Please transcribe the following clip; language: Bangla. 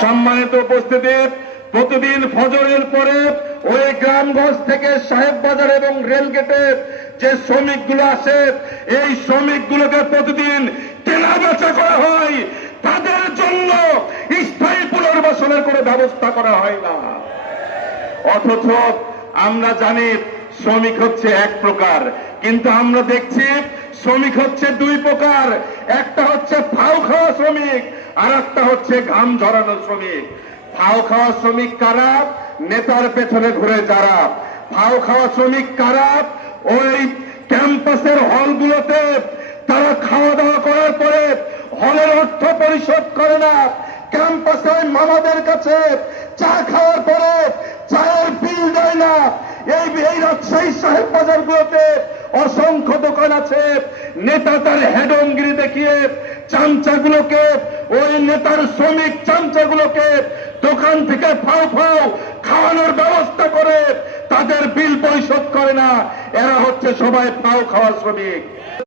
সম্মানিত উপস্থিতি, প্রতিদিন ফজরের পরে ওই গ্রামগঞ্জ থেকে সাহেব বাজার এবং রেলগেটে যে শ্রমিকগুলো আসে, এই শ্রমিকগুলোকে প্রতিদিন কেনাবেচা করা হয়, তাদের জন্য স্থায়ী পুনর্বাসনের কোনো ব্যবস্থা করা হয় না। অথচ আমরা জানি শ্রমিক হচ্ছে এক প্রকার, কিন্তু আমরা দেখছি শ্রমিক হচ্ছে দুই প্রকার। একটা হচ্ছে ফাও খাওয়া শ্রমিক, আর একটা হচ্ছে ঘাম ঝরানো শ্রমিক। ফাও খাওয়া শ্রমিক কারা? নেতার পেছনে ঘুরে যারা। ফাও খাওয়া শ্রমিক কারা? ওই ক্যাম্পাসের হলগুলোতে তারা খাওয়া দাওয়া করার পরে হলের অর্থ পরিশোধ করে না, ক্যাম্পাসে মামাদের কাছে চা খাওয়ার পরে চায়ের বিল দেয় না। এই রাজশাহী সাহেব বাজারগুলোতে অসংখ্য দোকান আছে, নেতা তার হেডমগিরি দেখিয়ে চামচাগুলোকে, ওই নেতার শ্রমিক চামচাগুলোকে দোকান থেকে ফাও ফাও খাওয়ানোর ব্যবস্থা করে, তাদের বিল পরিশোধ করে না। এরা হচ্ছে সবাই ফাও খাওয়া শ্রমিক।